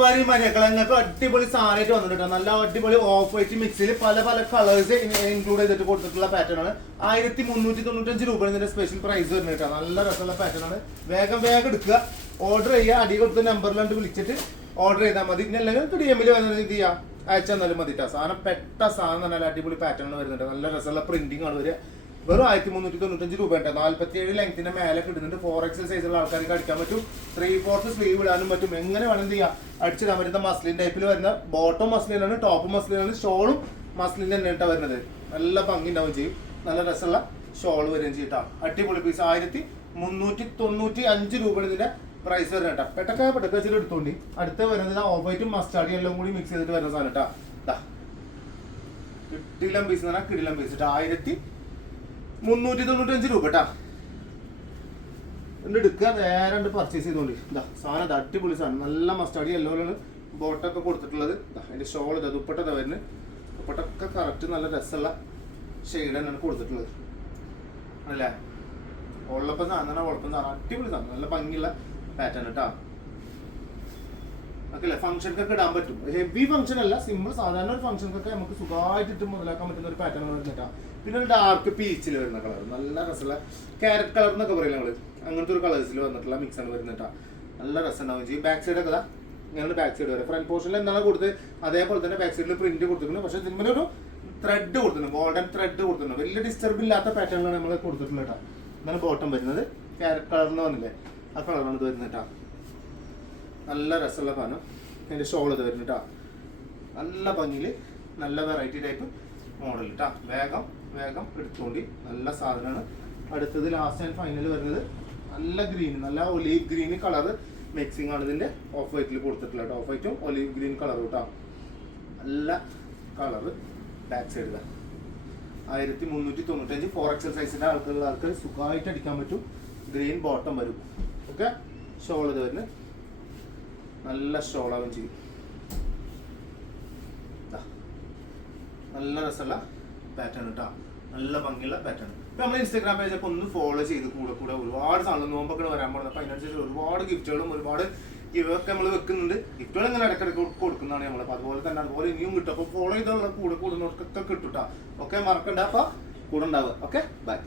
മരക്കളങ്ങൾക്ക് അടിപൊളി സാധനമായിട്ട് വന്നിട്ടുണ്ട്. നല്ല അടിപൊളി ഓഫ് വൈറ്റ് മിക്സിൽ പല പല കളേഴ്സ് ഇൻക്ലൂഡ് ചെയ്തിട്ട് കൊടുത്തിട്ടുള്ള പാറ്റേൺ ആണ്. 1395 രൂപ ഇതിന്റെ സ്പെഷ്യൽ പ്രൈസ് വരുന്നത്. നല്ല രസമുള്ള പാറ്റേൺ ആണ്. വേഗം വേഗം എടുക്കുക, ഓർഡർ ചെയ്യുക. അടി കൊടുത്ത നമ്പറിലോട്ട് വിളിച്ചിട്ട് ഓർഡർ ചെയ്താൽ മതി. ഇനി അല്ലെങ്കിൽ DM വരുന്നത് എന്ത് ചെയ്യുക, അയച്ചു തന്നാലും മതി. സാധനം പെട്ട സാധനം നല്ല അടിപൊളി പാറ്റേൺ വരുന്നുണ്ട്. നല്ല രസമുള്ള പ്രിന്റിംഗ് ആണ് വരിക. വെറും 1395 രൂപ ഉണ്ട്. 47 ലെങ്ത്തിന്റെ മേലെ കിട്ടുന്നുണ്ട്. 4XL സൈസുള്ള ആൾക്കാർക്ക് അടിക്കാൻ പറ്റും. 3/4 സ്ലീവ് ഇടാനും പറ്റും. എങ്ങനെ വേണം ചെയ്യാം, അടിച്ചിടാൻ പറ്റുന്ന മസ്ലിൻ ടൈപ്പിൽ വരുന്ന ബോട്ടം മസ്ലിനാണ്, ടോപ്പ് മസ്ലിനാണ്, ഷോളും മസ്ലിൻ തന്നെ ഇട്ടാ വരുന്നത്. നല്ല ഭംഗി ഉണ്ടാവും ചെയ്യും. നല്ല രസമുള്ള ഷോൾ വരികയും ചെയ്യട്ടാ. അടിപൊളി പീസ്. 1395 രൂപ ഇതിന്റെ പ്രൈസ് വരുന്നത് കേട്ടോ. പെട്ടക്ക വെച്ചിട്ട് എടുത്തോണ്ടി. അടുത്ത് വരുന്നത് ഓഫ് വൈറ്റും മസ്റ്റാർഡി എല്ലാം കൂടി മിക്സ് ചെയ്തിട്ട് വരുന്ന സാധനം കേട്ടാ. കിടിലം പീസ് എന്ന് പറഞ്ഞാൽ കിടിലം പീസ്. 1395 രൂപ കേട്ടാ. എടുക്കുക, നേരെ പർച്ചേസ് ചെയ്തോണ്ട്. സാധനം അടിപൊളി സാധനം. നല്ല മസ്റ്റാർഡി യെല്ലോയിലാണ് ബോട്ടൊക്കെ കൊടുത്തിട്ടുള്ളത്. അതിന്റെ ഷോൾ ദുപ്പട്ട വരുന്നത്. ദുപ്പട്ടൊക്കെ കറക്റ്റ് നല്ല രസമുള്ള ഷെയ്ഡ് തന്നെയാണ് കൊടുത്തിട്ടുള്ളത്. അല്ലേ ഉള്ളപ്പം സാധനം ഉഴപ്പം സാധനം അടിപൊളി സാധനം. നല്ല ഭംഗിയുള്ള പാറ്റേൺ കേട്ടാ. ഓക്കെ, ഫംഗ്ഷനൊക്കെ ഇടാൻ പറ്റും. ഹെവി ഫംഗ്ഷൻ അല്ല, സിമ്പിൾ സാധാരണ ഒരു ഫംഗ്ഷനൊക്കെ നമുക്ക് സുഖമായിട്ട് മുതലാക്കാൻ പറ്റുന്ന ഒരു പാറ്റേൺ വരുന്നിട്ടാ. പിന്നെ ഒരു ഡാർക്ക് പീച്ചിൽ വരുന്ന കളർ, നല്ല രസമുള്ള ക്യാരറ്റ് കളർ എന്നൊക്കെ പറയില്ല നമ്മള്, അങ്ങനത്തെ ഒരു കളേഴ്സിൽ വന്നിട്ടുള്ള മിക്സ് ആണ് വരുന്നിട്ടാ. നല്ല രസം ഉണ്ടാവും ചെയ്യും. ബാക്ക് സൈഡ് ഒക്കെ ഇങ്ങനെ ബാക്ക് സൈഡ് വരെ. ഫ്രണ്ട് പോർഷനിൽ എന്താണ് കൊടുത്ത് അതേപോലെ തന്നെ ബാക്ക് സൈഡിൽ പ്രിന്റ് കൊടുത്തിട്ടുണ്ട്. പക്ഷെ ഇതിന്മേൽ ഒരു ത്രെഡ് കൊടുത്തിട്ടുണ്ട്, ഗോൾഡൻ ത്രെഡ് കൊടുത്തിട്ടുണ്ട്. വലിയ ഡിസ്റ്റർബ് ഇല്ലാത്ത പാറ്റേണിലാണ് നമ്മൾ കൊടുത്തിട്ടുള്ളത് കേട്ടോ. ഇതാണ് ബോട്ടം വരുന്നത്. ക്യാരറ്റ് കളർ എന്ന് പറഞ്ഞില്ലേ, ആ കളറാണ് ഇത് വരുന്നത് കേട്ടോ. നല്ല രസമുള്ള സാധനം. അതിൻ്റെ ഷോൾ ഇത് വരുന്നത് കേട്ടോ. നല്ല ഭംഗിയിൽ നല്ല വെറൈറ്റി ടൈപ്പ് മോഡൽ കേട്ടോ. വേഗം വേഗം എടുത്തോണ്ടി. നല്ല സാധനമാണ്. അടുത്തത് ലാസ്റ്റ് ആൻഡ് ഫൈനൽ വരുന്നത് നല്ല ഗ്രീൻ, നല്ല ഒലീവ് ഗ്രീൻ കളർ മിക്സിംഗ് ആണ് ഇതിൻ്റെ ഓഫ് വൈറ്റിൽ കൊടുത്തിട്ടുള്ളത് കേട്ടോ. ഓഫ് വൈറ്റും ഒലീവ് ഗ്രീൻ കളർ കേട്ടോ. നല്ല കളറ്. ബാക്ക് സൈഡ് 1395 4XL സൈസിൻ്റെ ആൾക്കാർക്ക് സുഖമായിട്ട് അടിക്കാൻ പറ്റും. ഗ്രീൻ ബോട്ടം വരും. ഓക്കെ, ഷോൾ ഇത് വരുന്നത് നല്ല ഷോളാവും ചെയ്യും. നല്ല രസമുള്ള പാറ്റേൺ കേട്ടോ. നല്ല ഭംഗിയുള്ള പാറ്റേൺ. ഇപ്പം നമ്മൾ ഇൻസ്റ്റാഗ്രാം പേജൊക്കെ ഒന്ന് ഫോളോ ചെയ്ത് കൂടെ ഒരുപാട് സാധനം നോമ്പൊക്കെ വരാൻ പോകുന്നത്. അപ്പം അതിനനുസരിച്ച് ഒരുപാട് ഗിഫ്റ്റുകളും ഒരുപാട് ഗിഫ്റ്റൊക്കെ നമ്മൾ വെക്കുന്നുണ്ട്. ഗിഫ്റ്റുകൾ ഇങ്ങനെ ഇടയ്ക്കിടയ്ക്ക് കൊടുക്കുന്നതാണ് നമ്മൾ. അപ്പോൾ അതുപോലെ തന്നെ അതുപോലെ ഇനിയും കിട്ടും. അപ്പോൾ ഫോളോ ചെയ്തുള്ള കൂടുന്നവർക്കൊക്കെ കിട്ടും കേട്ടോ. ഓക്കെ, മറക്കണ്ട. അപ്പോൾ കൂടെ ഉണ്ടാവുക. Okay, by.